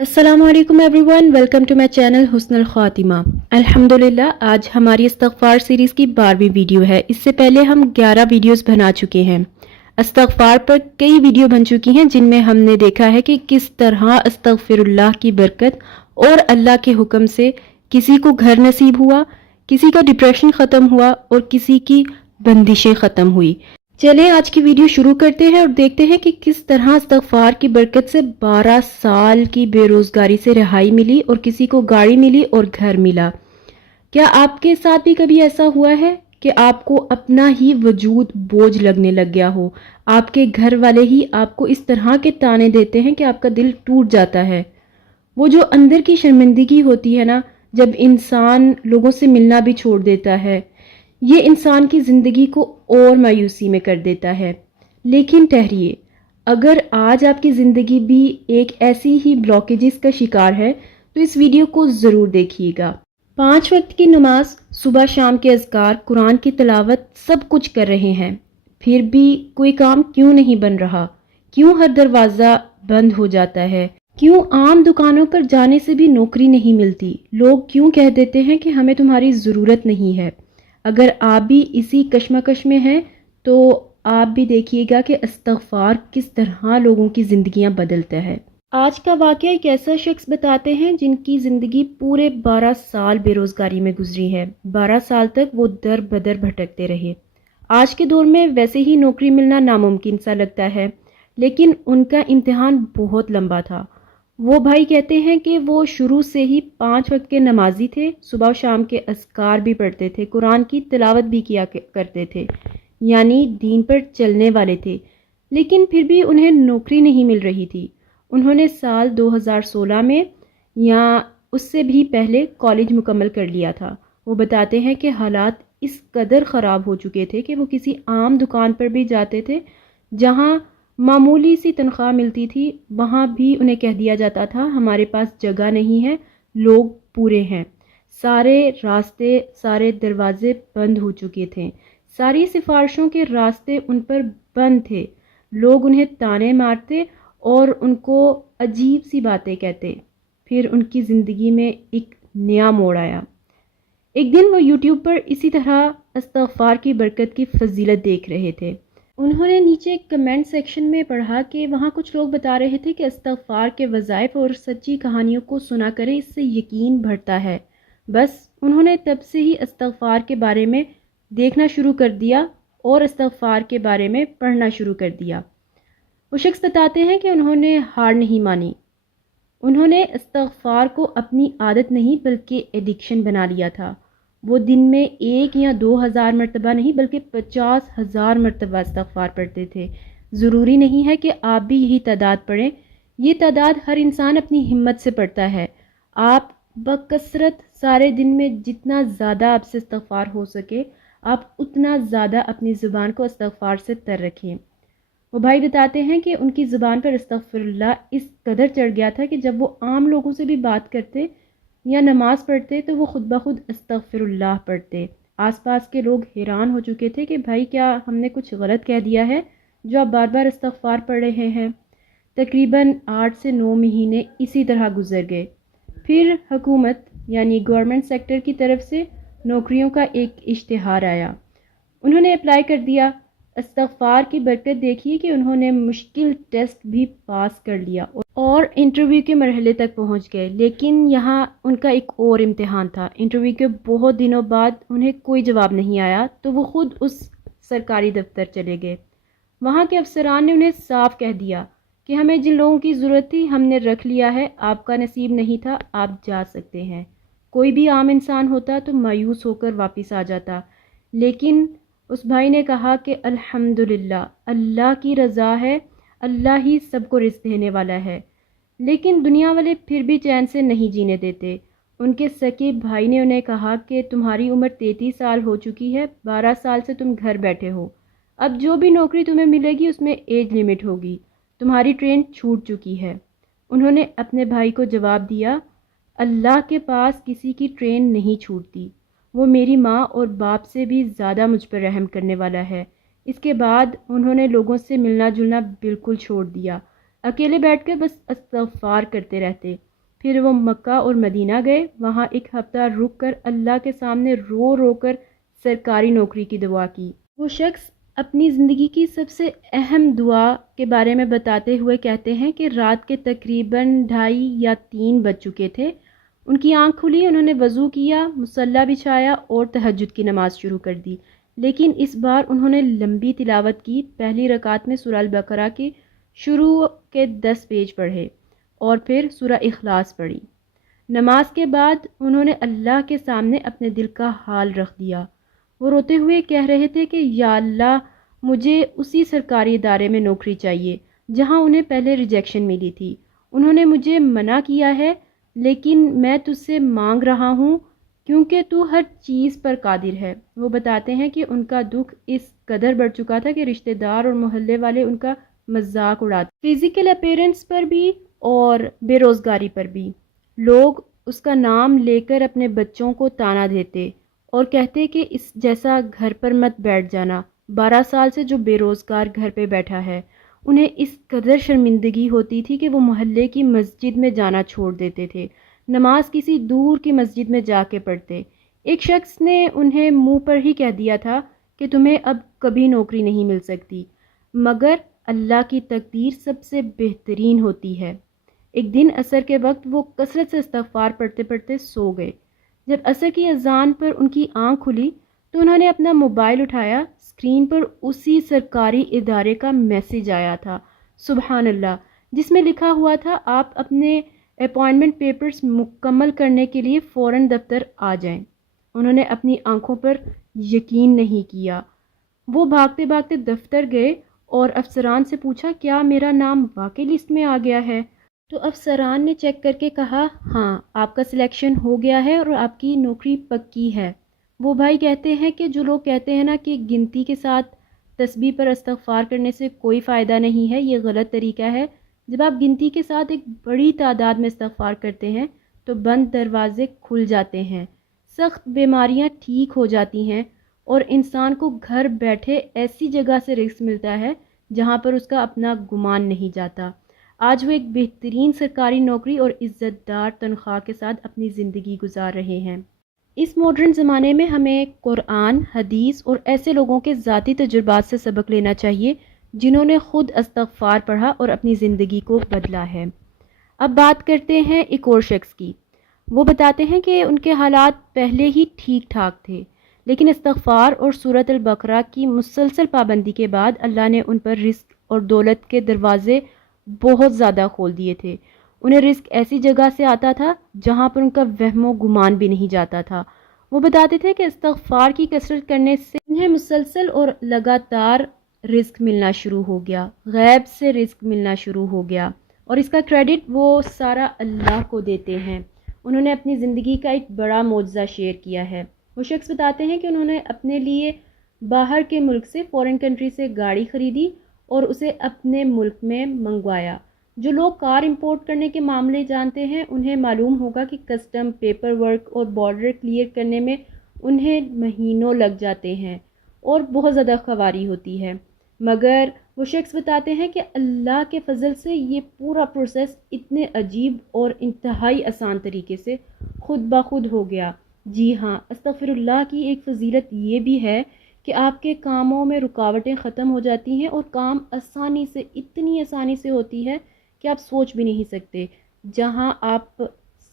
अस्सलामु अलैकुम everyone, welcome to my channel हुस्नुल खातिमा। अल्हम्दुलिल्लाह आज हमारी इस्तग़फ़ार सीरीज़ की 12वीं वीडियो है। इससे पहले हम 11 वीडियोस बना चुके हैं। इस्तग़फ़ार पर कई वीडियो बन चुकी हैं जिनमें हमने देखा है कि किस तरह अस्तग़फ़िरुल्लाह की बरकत और अल्लाह के हुक्म से किसी को घर नसीब हुआ, किसी का डिप्रेशन ख़त्म हुआ और किसी की बंदिशें ख़त्म हुई। चलें आज की वीडियो शुरू करते हैं और देखते हैं कि किस तरह इस्तग़फ़ार की बरकत से 12 साल की बेरोज़गारी से रिहाई मिली और किसी को गाड़ी मिली और घर मिला। क्या आपके साथ भी कभी ऐसा हुआ है कि आपको अपना ही वजूद बोझ लगने लग गया हो? आपके घर वाले ही आपको इस तरह के ताने देते हैं कि आपका दिल टूट जाता है। वो जो अंदर की शर्मिंदगी होती है ना, जब इंसान लोगों से मिलना भी छोड़ देता है, ये इंसान की ज़िंदगी को और मायूसी में कर देता है। लेकिन ठहरिए, अगर आज आपकी ज़िंदगी भी एक ऐसी ही ब्लॉकेजेस का शिकार है तो इस वीडियो को ज़रूर देखिएगा। 5 वक्त की नमाज, सुबह शाम के अज़कार, कुरान की तिलावत सब कुछ कर रहे हैं, फिर भी कोई काम क्यों नहीं बन रहा? क्यों हर दरवाज़ा बंद हो जाता है? क्यों आम दुकानों पर जाने से भी नौकरी नहीं मिलती? लोग क्यों कह देते हैं कि हमें तुम्हारी ज़रूरत नहीं है? अगर आप भी इसी कश्मकश में हैं तो आप भी देखिएगा कि इस्तग़फ़ार किस तरह लोगों की ज़िंदगियां बदलता है। आज का वाक़या एक ऐसा शख्स बताते हैं जिनकी ज़िंदगी पूरे 12 साल बेरोज़गारी में गुजरी है। 12 साल तक वो दर बदर भटकते रहे। आज के दौर में वैसे ही नौकरी मिलना नामुमकिन सा लगता है, लेकिन उनका इम्तिहान बहुत लंबा था। वो भाई कहते हैं कि वो शुरू से ही 5 वक्त के नमाजी थे, सुबह शाम के अज़कार भी पढ़ते थे, कुरान की तिलावत भी किया करते थे, यानी दीन पर चलने वाले थे। लेकिन फिर भी उन्हें नौकरी नहीं मिल रही थी। उन्होंने साल 2016 में या उससे भी पहले कॉलेज मुकम्मल कर लिया था। वो बताते हैं कि हालात इस कदर ख़राब हो चुके थे कि वो किसी आम दुकान पर भी जाते थे जहाँ मामूली सी तनख्वाह मिलती थी, वहाँ भी उन्हें कह दिया जाता था हमारे पास जगह नहीं है, लोग पूरे हैं। सारे रास्ते, सारे दरवाजे बंद हो चुके थे, सारी सिफारिशों के रास्ते उन पर बंद थे। लोग उन्हें ताने मारते और उनको अजीब सी बातें कहते। फिर उनकी ज़िंदगी में एक नया मोड़ आया। एक दिन वो यूट्यूब पर इसी तरह इस्तग़फ़ार की बरकत की फजीलत देख रहे थे। उन्होंने नीचे कमेंट सेक्शन में पढ़ा कि वहाँ कुछ लोग बता रहे थे कि इस्तग़फ़ार के वज़ाइफ और सच्ची कहानियों को सुना करें, इससे यकीन बढ़ता है। बस उन्होंने तब से ही इस्तग़फ़ार के बारे में देखना शुरू कर दिया और इस्तग़फ़ार के बारे में पढ़ना शुरू कर दिया। वो शख्स बताते हैं कि उन्होंने हार नहीं मानी। उन्होंने इस्तग़फ़ार को अपनी आदत नहीं बल्कि एडिक्शन बना लिया था। वो दिन में 1 या 2,000 मरतबा नहीं बल्कि 50,000 मरतबा इस्तग़फ़ार पढ़ते थे। ज़रूरी नहीं है कि आप भी यही तादाद पढ़ें। ये तादाद हर इंसान अपनी हिम्मत से पढ़ता है। आप बकसरत सारे दिन में जितना ज़्यादा आपसे इस्तग़फ़ार हो सके, आप उतना ज़्यादा अपनी ज़ुबान को इस्तग़फ़ार से तर रखें। वो भाई बताते हैं कि उनकी ज़ुबान पर अस्तग़फ़िरुल्लाह इस कदर चढ़ गया था कि जब वो आम लोगों से भी बात करते या नमाज पढ़ते तो वो खुद ब खुद अस्तग़फ़िरुल्लाह पढ़ते। आसपास के लोग हैरान हो चुके थे कि भाई क्या हमने कुछ गलत कह दिया है जो आप बार बार इस्तग़फ़ार पढ़ रहे हैं। तकरीबन 8 से 9 महीने इसी तरह गुजर गए। फिर हुकूमत यानी गवर्नमेंट सेक्टर की तरफ से नौकरियों का एक इश्तिहार आया। उन्होंने अप्लाई कर दिया। इस्तग़फ़ार की बरकत देखिए कि उन्होंने मुश्किल टेस्ट भी पास कर लिया और इंटरव्यू के मरहले तक पहुंच गए। लेकिन यहाँ उनका एक और इम्तिहान था। इंटरव्यू के बहुत दिनों बाद उन्हें कोई जवाब नहीं आया तो वो खुद उस सरकारी दफ्तर चले गए। वहाँ के अफसरान ने उन्हें साफ कह दिया कि हमें जिन लोगों की ज़रूरत थी हमने रख लिया है, आपका नसीब नहीं था, आप जा सकते हैं। कोई भी आम इंसान होता तो मायूस होकर वापस आ जाता, लेकिन उस भाई ने कहा कि अल्हम्दुलिल्लाह, अल्लाह की रज़ा है, अल्लाह ही सबको रिज़्क़ देने वाला है। लेकिन दुनिया वाले फिर भी चैन से नहीं जीने देते। उनके सके भाई ने उन्हें कहा कि तुम्हारी उम्र 33 साल हो चुकी है, 12 साल से तुम घर बैठे हो, अब जो भी नौकरी तुम्हें मिलेगी उसमें एज लिमिट होगी, तुम्हारी ट्रेन छूट चुकी है। उन्होंने अपने भाई को जवाब दिया, अल्लाह के पास किसी की ट्रेन नहीं छूटती, वो मेरी माँ और बाप से भी ज़्यादा मुझ पर रहम करने वाला है। इसके बाद उन्होंने लोगों से मिलना जुलना बिल्कुल छोड़ दिया। اکیلے بیٹھ کر بس استغفار کرتے رہتے۔ پھر وہ مکہ اور مدینہ گئے، وہاں ایک ہفتہ رک کر اللہ کے سامنے رو رو کر سرکاری نوکری کی دعا کی۔ وہ شخص اپنی زندگی کی سب سے اہم دعا کے بارے میں بتاتے ہوئے کہتے ہیں کہ رات کے تقریباً 2:30 یا 3 بج چکے تھے۔ ان کی آنکھ کھلی، انہوں نے وضو کیا، مصلی بچھایا اور تہجد کی نماز شروع کر دی، لیکن اس بار انہوں نے لمبی تلاوت کی۔ پہلی رکعت میں سورہ البقرہ کی شروع کے 10 پیج پڑھے اور پھر سورہ اخلاص پڑھی۔ نماز کے بعد انہوں نے اللہ کے سامنے اپنے دل کا حال رکھ دیا۔ وہ روتے ہوئے کہہ رہے تھے کہ یا اللہ، مجھے اسی سرکاری ادارے میں نوکری چاہیے جہاں انہیں پہلے ریجیکشن ملی تھی۔ انہوں نے مجھے منع کیا ہے، لیکن میں تجھ سے مانگ رہا ہوں کیونکہ تو ہر چیز پر قادر ہے۔ وہ بتاتے ہیں کہ ان کا دکھ اس قدر بڑھ چکا تھا کہ رشتہ دار اور محلے والے ان کا مذاق اڑاتے، فزیکل اپیرنس پر بھی اور بے روزگاری پر بھی۔ لوگ اس کا نام لے کر اپنے بچوں کو طعنہ دیتے اور کہتے کہ اس جیسا گھر پر مت بیٹھ جانا۔ 12 سال سے جو بے روزگار گھر پہ بیٹھا ہے، انہیں اس قدر شرمندگی ہوتی تھی کہ وہ محلے کی مسجد میں جانا چھوڑ دیتے تھے، نماز کسی دور کی مسجد میں جا کے پڑھتے۔ ایک شخص نے انہیں منہ پر ہی کہہ دیا تھا کہ تمہیں اب کبھی نوکری نہیں مل سکتی، مگر اللہ کی تقدیر سب سے بہترین ہوتی ہے۔ ایک دن عصر کے وقت وہ کثرت سے استغفار پڑھتے پڑھتے سو گئے۔ جب عصر کی اذان پر ان کی آنکھ کھلی تو انہوں نے اپنا موبائل اٹھایا، اسکرین پر اسی سرکاری ادارے کا میسج آیا تھا، سبحان اللہ، جس میں لکھا ہوا تھا آپ اپنے اپائنٹمنٹ پیپرز مکمل کرنے کے لیے فوراً دفتر آ جائیں۔ انہوں نے اپنی آنکھوں پر یقین نہیں کیا۔ وہ بھاگتے بھاگتے دفتر گئے اور افسران سے پوچھا کیا میرا نام واقعی لسٹ میں آ گیا ہے؟ تو افسران نے چیک کر کے کہا ہاں، آپ کا سلیکشن ہو گیا ہے اور آپ کی نوکری پکی ہے۔ وہ بھائی کہتے ہیں کہ جو لوگ کہتے ہیں نا کہ گنتی کے ساتھ تسبیح پر استغفار کرنے سے کوئی فائدہ نہیں ہے، یہ غلط طریقہ ہے۔ جب آپ گنتی کے ساتھ ایک بڑی تعداد میں استغفار کرتے ہیں تو بند دروازے کھل جاتے ہیں، سخت بیماریاں ٹھیک ہو جاتی ہیں اور انسان کو گھر بیٹھے ایسی جگہ سے رزق ملتا ہے جہاں پر اس کا اپنا گمان نہیں جاتا۔ آج وہ ایک بہترین سرکاری نوکری اور عزت دار تنخواہ کے ساتھ اپنی زندگی گزار رہے ہیں۔ اس ماڈرن زمانے میں ہمیں قرآن، حدیث اور ایسے لوگوں کے ذاتی تجربات سے سبق لینا چاہیے جنہوں نے خود استغفار پڑھا اور اپنی زندگی کو بدلا ہے۔ اب بات کرتے ہیں ایک اور شخص کی۔ وہ بتاتے ہیں کہ ان کے حالات پہلے ہی ٹھیک ٹھاک تھے، لیکن استغفار اور سورۃ البقرہ کی مسلسل پابندی کے بعد اللہ نے ان پر رزق اور دولت کے دروازے بہت زیادہ کھول دیے تھے۔ انہیں رزق ایسی جگہ سے آتا تھا جہاں پر ان کا وہم و گمان بھی نہیں جاتا تھا۔ وہ بتاتے تھے کہ استغفار کی کثرت کرنے سے انہیں مسلسل اور لگاتار رزق ملنا شروع ہو گیا، غیب سے رزق ملنا شروع ہو گیا، اور اس کا کریڈٹ وہ سارا اللہ کو دیتے ہیں۔ انہوں نے اپنی زندگی کا ایک بڑا معجزہ شیئر کیا ہے۔ وہ شخص بتاتے ہیں کہ انہوں نے اپنے لیے باہر کے ملک سے، فورن کنٹری سے گاڑی خریدی اور اسے اپنے ملک میں منگوایا۔ جو لوگ کار امپورٹ کرنے کے معاملے جانتے ہیں انہیں معلوم ہوگا کہ کسٹم، پیپر ورک اور بارڈر کلیئر کرنے میں انہیں مہینوں لگ جاتے ہیں اور بہت زیادہ خواری ہوتی ہے، مگر وہ شخص بتاتے ہیں کہ اللہ کے فضل سے یہ پورا پروسیس اتنے عجیب اور انتہائی آسان طریقے سے خود بخود ہو گیا۔ جی ہاں، استغفر اللہ کی ایک فضیلت یہ بھی ہے کہ آپ کے کاموں میں رکاوٹیں ختم ہو جاتی ہیں اور کام آسانی سے، اتنی آسانی سے ہوتی ہے کہ آپ سوچ بھی نہیں سکتے۔ جہاں آپ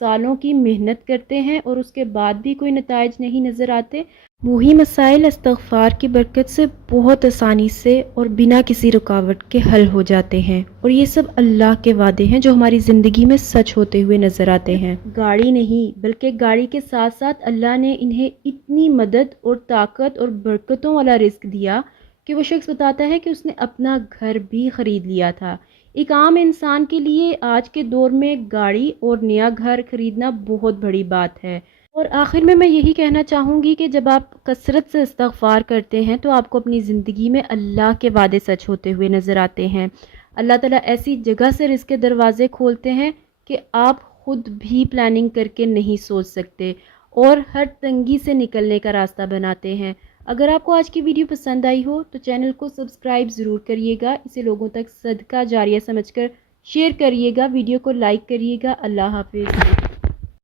سالوں کی محنت کرتے ہیں اور اس کے بعد بھی کوئی نتائج نہیں نظر آتے، وہی مسائل استغفار کی برکت سے بہت آسانی سے اور بنا کسی رکاوٹ کے حل ہو جاتے ہیں، اور یہ سب اللہ کے وعدے ہیں جو ہماری زندگی میں سچ ہوتے ہوئے نظر آتے ہیں۔ گاڑی نہیں بلکہ گاڑی کے ساتھ ساتھ اللہ نے انہیں اتنی مدد اور طاقت اور برکتوں والا رزق دیا کہ وہ شخص بتاتا ہے کہ اس نے اپنا گھر بھی خرید لیا تھا۔ ایک عام انسان کے لیے آج کے دور میں گاڑی اور نیا گھر خریدنا بہت بڑی بات ہے۔ اور آخر میں یہی کہنا چاہوں گی کہ جب آپ کثرت سے استغفار کرتے ہیں تو آپ کو اپنی زندگی میں اللہ کے وعدے سچ ہوتے ہوئے نظر آتے ہیں۔ اللہ تعالیٰ ایسی جگہ سے رزق کے دروازے کھولتے ہیں کہ آپ خود بھی پلاننگ کر کے نہیں سوچ سکتے، اور ہر تنگی سے نکلنے کا راستہ بناتے ہیں۔ اگر آپ کو آج کی ویڈیو پسند آئی ہو تو چینل کو سبسکرائب ضرور کریے گا، اسے لوگوں تک صدقہ جاریہ سمجھ کر شیئر کریے گا، ویڈیو کو لائک کریے گا۔ اللہ حافظ۔